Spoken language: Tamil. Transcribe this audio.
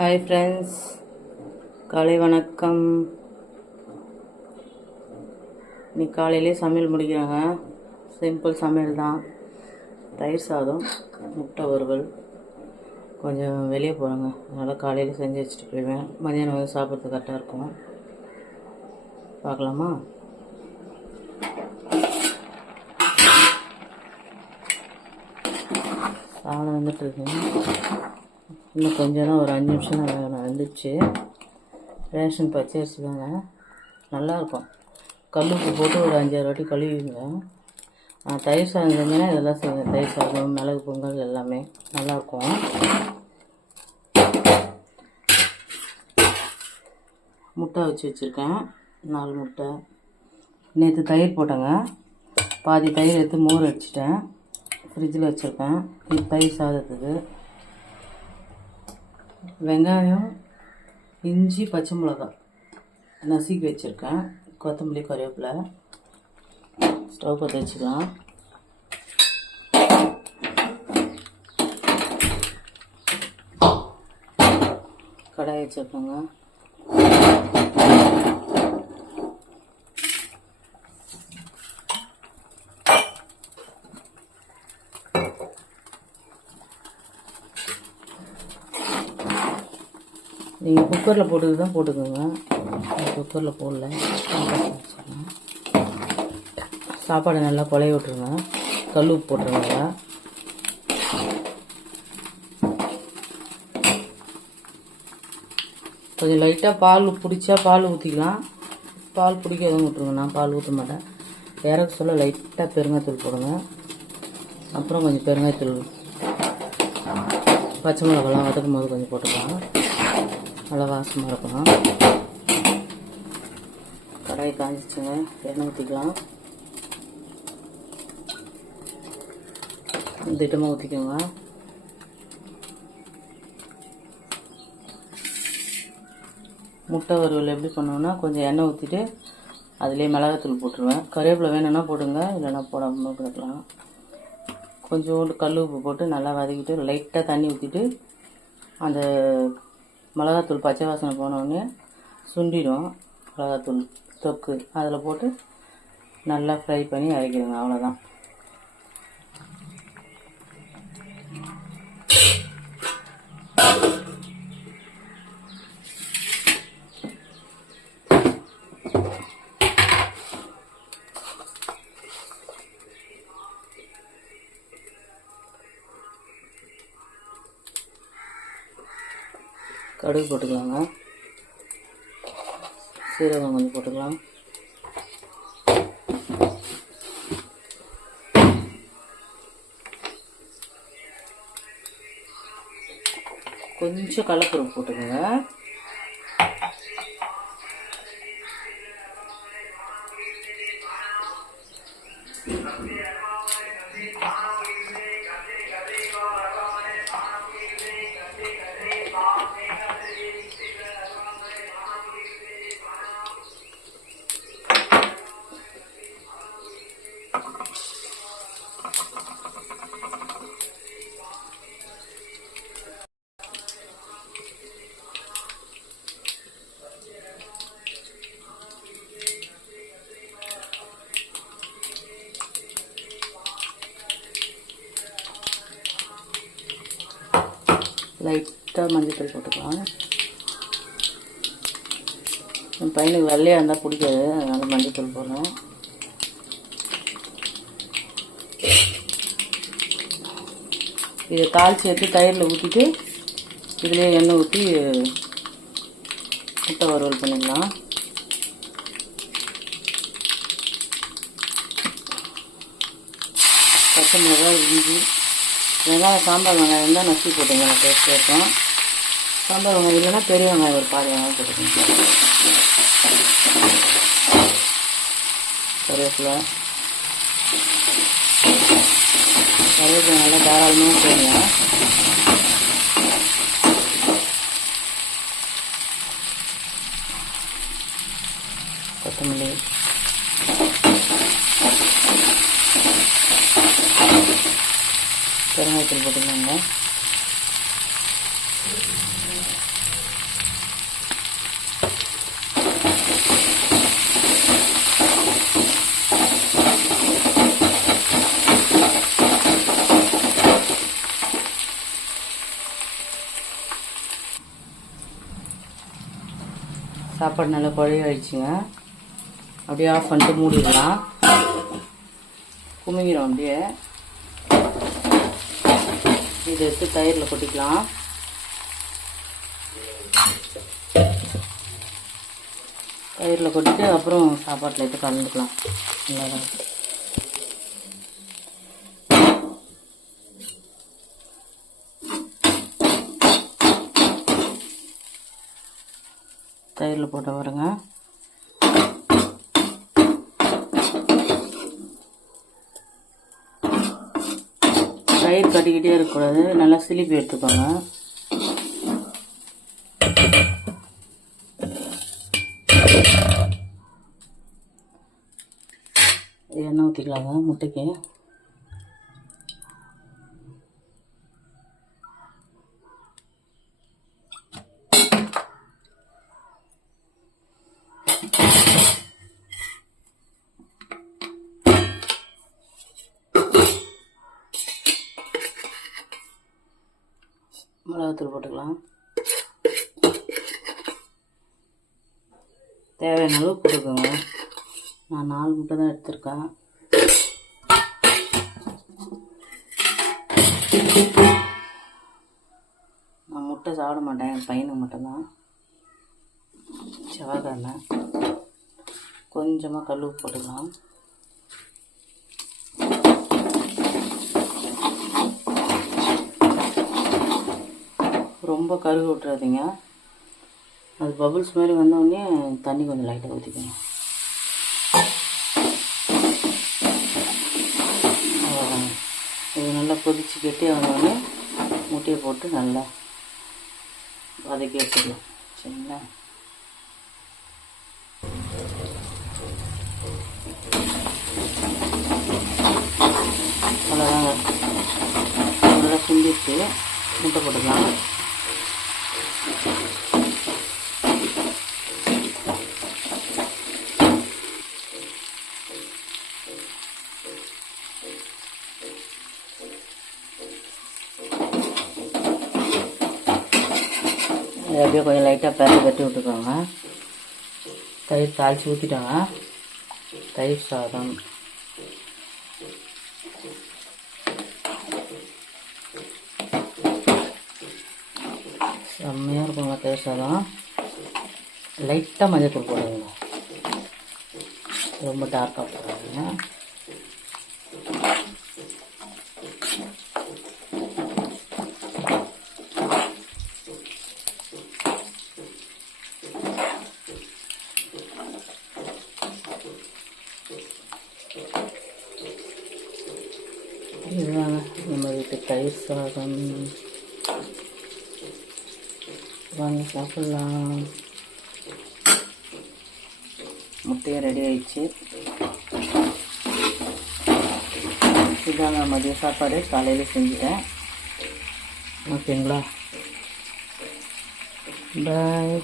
ஹாய் ஃப்ரெண்ட்ஸ், காலை வணக்கம். இன்னைக்கு காலையிலே சமையல் முடிக்கிறாங்க. சிம்பிள் சமையல் தான். தயிர் சாதம், முட்டை வறுவல். கொஞ்சம் வெளியே போகிறாங்க, அதனால் காலையில் செஞ்சு வச்சுட்டு போயிடுவேன். மதியானம் வந்து சாப்பிட்றது கரெக்டாக இருக்கும். பார்க்கலாமா? சாதம் வந்துட்டுருக்கேன். இன்னும் கொஞ்சம் தான், ஒரு 5 நிமிஷம் தான் வேணும். வந்துடுச்சு. ரேஷன் பச்சரிசி தாங்க, நல்லாயிருக்கும். கல்லுப்பு போட்டு ஒரு 5-6 வாட்டி கழுவிங்க. தயிர் சாதம் செஞ்சேன்னா இதெல்லாம் செய்வேன். தயிர் சாதம், மிளகு பொங்கல் எல்லாமே நல்லாயிருக்கும். முட்டை வச்சுருக்கேன், 4 முட்டை. நேற்று தயிர் போட்டேங்க, பாதி தயிர் எடுத்து மோர் அடிச்சிட்டேன், ஃப்ரிட்ஜில் வச்சுருக்கேன். இது தயிர் சாதத்துக்கு. வெங்காயம், இஞ்சி, பச்சை மிளகாய் நசுக்கி வச்சுருக்கேன். கொத்தமல்லி, கருவேப்பிலை. ஸ்டவ் பற்ற வச்சுக்கலாம். கடாய் வச்சுருக்கோங்க. நீங்கள் குக்கரில் போட்டுக்கு தான் போட்டுக்கோங்க. குக்கரில் போடல. சாப்பாடை நல்லா குழைய விட்டுருங்க. கல் உப்பு போட்டுருங்க. கொஞ்சம் லைட்டாக பால் பிடிச்சா பால் ஊற்றிக்கலாம். பால் பிடிக்காதவங்க விட்டுருங்க. நான் பால் ஊற்ற மாட்டேன். இறக்க சொல்ல லைட்டாக பெருங்காயத்தூள் போடுங்க. அப்புறம் கொஞ்சம் பெருங்காயத்தூள், பச்சை மிளகாலாம் வதக்கும் போது கொஞ்சம் போட்டுக்கலாம். நல்லா வாசமாக இருக்கணும். கடாய் காஞ்சிச்சுங்க, எண்ணெய் ஊற்றிக்கலாம். திட்டமாக ஊற்றிக்கோங்க. முட்டை வறுவல் எப்படி பண்ணுவோன்னா, கொஞ்சம் எண்ணெய் ஊற்றிட்டு அதிலே மிளகாத்தூள் போட்டுருவேன். கருவேப்பிலை வேணும்னா போடுங்க, இல்லைன்னா போடாமல் போட்டுக்கலாம். கொஞ்சோண்டு கல் உப்பு போட்டு நல்லா வதக்கிட்டு லைட்டாக தண்ணி ஊற்றிட்டு அந்த மிளகாத்தூள் பச்சை வாசனை போனோடனே சுண்டிடும். மிளகாத்தூள் தொக்கு அதில் போட்டு நல்லா ஃப்ரை பண்ணி இறக்கிடுங்க. அவ்வளோதான். கடுகு போட்டுக்கலாங்க. சீரகம் கொஞ்சம் போட்டுக்கலாம். கொஞ்சம் கடலைப்பருப்பு போட்டுக்கோங்க. லைட்டாக மஞ்சள் போட்டுக்கலாம். என் பையனுக்கு வெள்ளையாக இருந்தால் பிடிக்காது, அதனால் மஞ்சள் போடுறேன். இதை தாளித்து எடுத்து தயிரில் ஊற்றிட்டு இதிலே எண்ணெய் ஊற்றி முட்டை வறுவல் பண்ணிடலாம். பச்சை மிளகாய், இஞ்சி, வெங்காயம், சாம்பார் வெங்காயம் இருந்தால் நசுக்கி போட்டுங்க, டேஸ்ட் இருக்கும். சாம்பார் வெங்காயம் இல்லைன்னா பெரிய வெங்காயம் ஒரு பாதி வெங்காயம் போட்டுக்கோங்க. கருவேப்பிலை நல்லா தாராளமாக போடுங்க. கொத்தமல்லி, பெருங்காயத்தூள் போட்டுக்கோங்க. சாப்பாடு நல்லா குழைய ஆயிடுச்சுங்க. அப்படியே ஆஃப் பண்ணிட்டு மூடிடலாம். குமிக்கிறோம் அப்படியே. இதை எடுத்து தயிரில் கொட்டிக்கலாம். தயிரில் கொட்டிட்டு அப்புறம் சாப்பாட்டில் எடுத்து கலந்துக்கலாம். நல்லா தயிரில் போட்ட பாருங்க. தயிர் கட்டிக்கிட்டே இருக்கக்கூடாது, நல்லா சிலிப்பி எடுத்துக்கோங்க. எண்ணெய் ஊற்றிக்கலாங்க முட்டைக்கு. மிளகாத்தூள் போட்டுக்கலாம். தேவையான அளவு போட்டுக்கோங்க. நான் 4 முட்டை தான் எடுத்திருக்கேன். நான் முட்டை சாப்பிட மாட்டேன், என் பையனுக்கு மட்டும்தான். செவ்வாய்க்கிழமை கொஞ்சமாக கல் உப்பு போட்டுக்கலாம். ரொம்ப கருகு விட்டுறாதீங்க. அது பபுள்ஸ் மாதிரி வந்தோடனே தண்ணி கொஞ்சம் லைட்டாக ஊற்றிக்கணும். அவ்வளோதாங்க. இது நல்லா கொதிச்சு கெட்டியாக வந்தோடனே முட்டையை போட்டு நல்லா வதக்கி வச்சுக்கலாம். சரிங்களா? அவ்வளோதாங்க. நல்லா சுண்டிச்சு முட்டை போட்டுக்கலாம். அப்படியே கொஞ்சம் லைட்டாக தட்டி விட்டுக்கோங்க. தயிர் தாளித்து ஊற்றிட்டாங்க. தயிர் சாதம் செம்மையாக இருக்குங்க. தயிர் சாதம் லைட்டாக மஞ்சள் போடுவீங்க, ரொம்ப டார்க்காக போடுறாங்க. இதுதாங்க நம்ம வீட்டு தயிர் சாதம். வாங்க சாப்பிட்லாம். முட்டையும் ரெடி ஆயிடுச்சு. இதாங்க மதிய சாப்பாடு. காலையில் செஞ்சுட்டேன். ஓகேங்களா? பாய்.